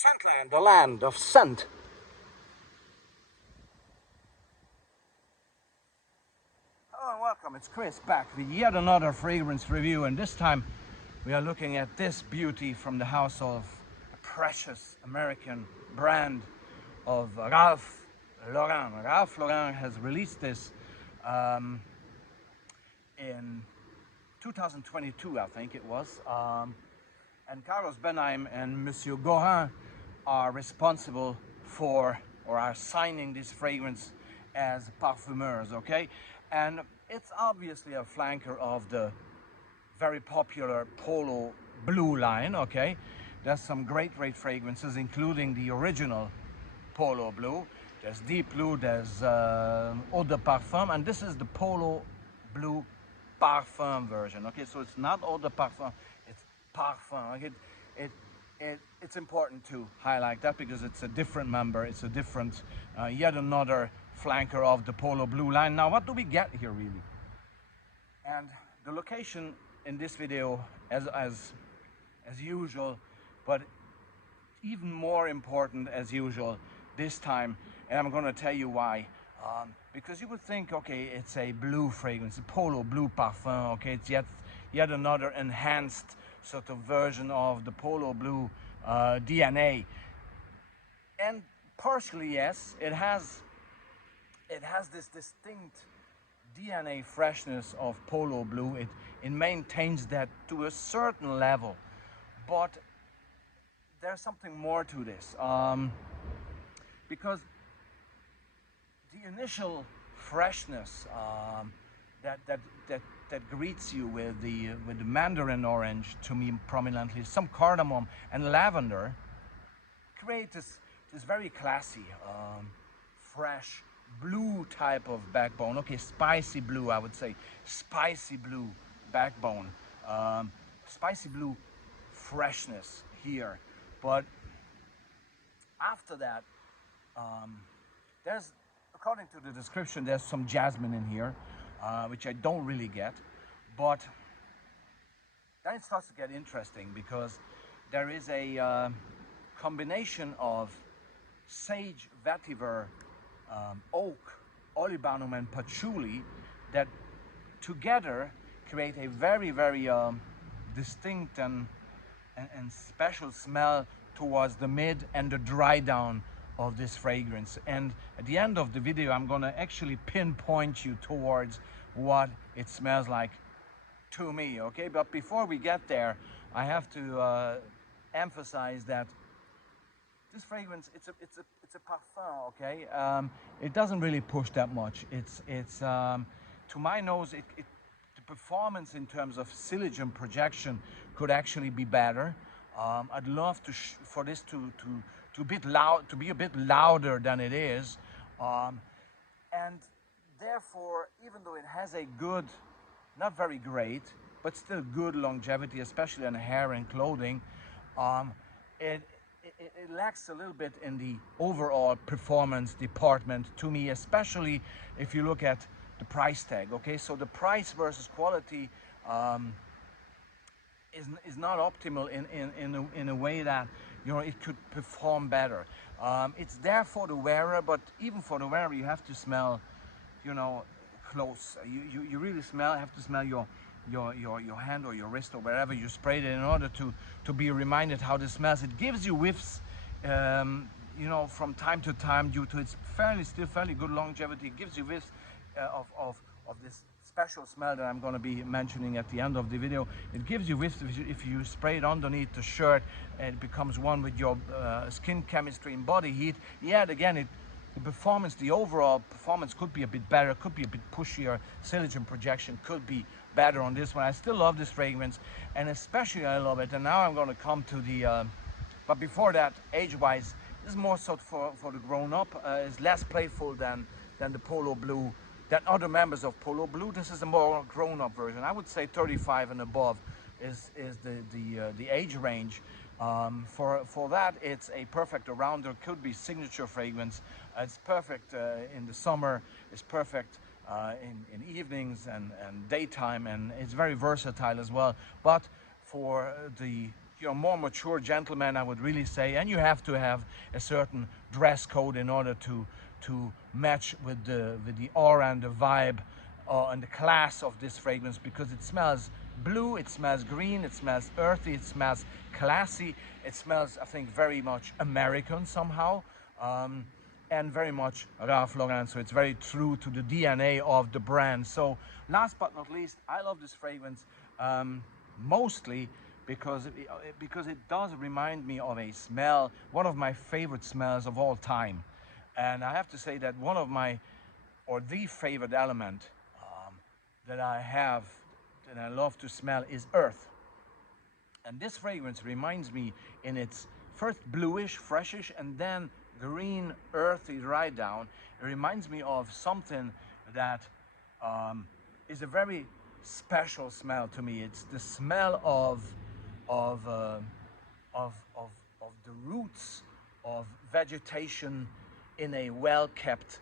Scentland, the land of scent. Hello and welcome, it's Chris back with yet another fragrance review, and this time we are looking at this beauty from the house of a precious American brand of Ralph Lauren. Ralph Lauren has released this in 2022, I think it was. And Carlos Benheim and Monsieur Gorin are responsible for, or are signing this fragrance as parfumeurs, okay? And it's obviously a flanker of the very popular Polo Blue line, okay? There's some great fragrances, including the original Polo Blue. There's Deep Blue, there's Eau de Parfum, and this is the Polo Blue Parfum version, okay? So it's not Eau de Parfum, it's Parfum. Okay? It's important to highlight that because it's a different member, it's a different, yet another flanker of the Polo Blue line. Now, what do we get here really? And the location in this video, as usual, but even more important as usual this time, and I'm going to tell you why. Because you would think, okay, it's a blue fragrance, a Polo Blue Parfum, okay, it's yet another enhanced sort of version of the Polo Blue DNA. And partially, yes, it has this distinct DNA freshness of Polo Blue. It maintains that to a certain level, but there's something more to this, because the initial freshness that greets you with the mandarin orange, to me prominently, some cardamom and lavender, create this very classy, fresh blue type of backbone. Okay, spicy blue, I would say, spicy blue backbone, spicy blue freshness here. But after that, there's, according to the description, there's some jasmine in here, which I don't really get. But then it starts to get interesting because there is a combination of sage, vetiver, oak, olibanum, and patchouli that together create a very, very distinct and special smell towards the mid and the dry down of this fragrance. And at the end of the video, I'm going to actually pinpoint you towards what it smells like to me, okay? But before we get there, I have to emphasize that this fragrance, it's a parfum, okay? It doesn't really push that much. It's to my nose, the performance in terms of sillage and projection could actually be better. I'd love for this to be a bit louder than it is, and therefore, even though it has a good, not very great, but still good longevity, especially on hair and clothing, it lacks a little bit in the overall performance department to me, especially if you look at the price tag. Okay, so the price versus quality is not optimal in a way that, you know, it could perform better. It's there for the wearer, but even for the wearer, you have to smell, you know, close. You really have to smell your hand or your wrist or wherever you sprayed it in order to be reminded how this smells. It gives you whiffs, you know, from time to time due to its still fairly good longevity. It gives you whiffs of this special smell that I'm going to be mentioning at the end of the video. It gives you whiffs if you spray it underneath the shirt, and it becomes one with your skin chemistry and body heat. Yet again, the performance, the overall performance could be a bit better, could be a bit pushier. Sillage and projection could be better on this one. I still love this fragrance, and especially I love it. And now I'm going to come to the, but before that, age-wise, this is more so for the grown-up. It's less playful than the Polo Blue, than other members of Polo Blue. This is a more grown-up version. I would say 35 and above is the age range. For that, it's a perfect arounder. Could be signature fragrance. It's perfect in the summer. It's perfect in evenings and daytime, and it's very versatile as well. But for the you're a more mature gentleman, I would really say, and you have to have a certain dress code in order to match with the aura and the vibe and the class of this fragrance, because it smells blue, it smells green, it smells earthy, it smells classy, it smells, I think, very much American somehow, and very much Ralph Lauren, so it's very true to the DNA of the brand. So last but not least, I love this fragrance mostly because it does remind me of a smell, one of my favorite smells of all time. And I have to say that one of my, or the favorite element that I have, that I love to smell, is earth. And this fragrance reminds me, in its first bluish, freshish, and then green, earthy dry down, it reminds me of something that is a very special smell to me. It's the smell of the roots of vegetation in a well-kept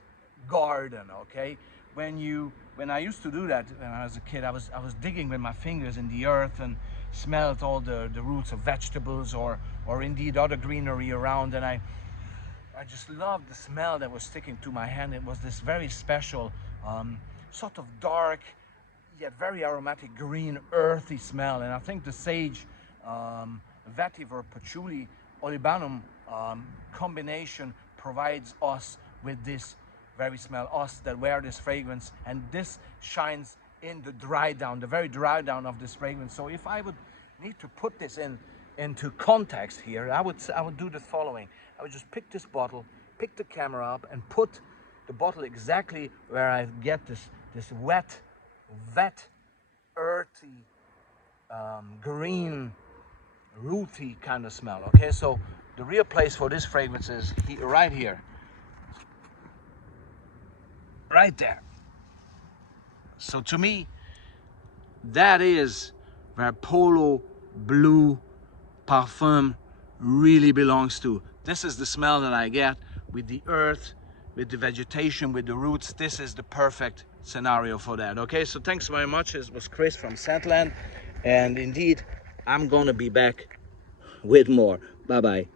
garden. Okay, when I used to do that when I was a kid, I was digging with my fingers in the earth and smelled all the roots of vegetables or indeed other greenery around, and I just loved the smell that was sticking to my hand. It was this very special sort of dark yet very aromatic green earthy smell. And I think the sage vetiver patchouli olibanum combination provides us with this very smell, us that wear this fragrance, and this shines in the dry down, the very dry down of this fragrance. So if I would need to put this into context here, I would do the following. I would just pick this bottle, pick the camera up, and put the bottle exactly where I get this wet, earthy, green, rooty kind of smell. Okay, so the real place for this fragrance is right here, right there. So to me, that is where Polo Blue Parfum really belongs to. This is the smell that I get with the earth, with the vegetation, with the roots. This is the perfect scenario for that. Okay, so thanks very much. This was Chris from Scentland, and indeed I'm gonna be back with more. Bye bye.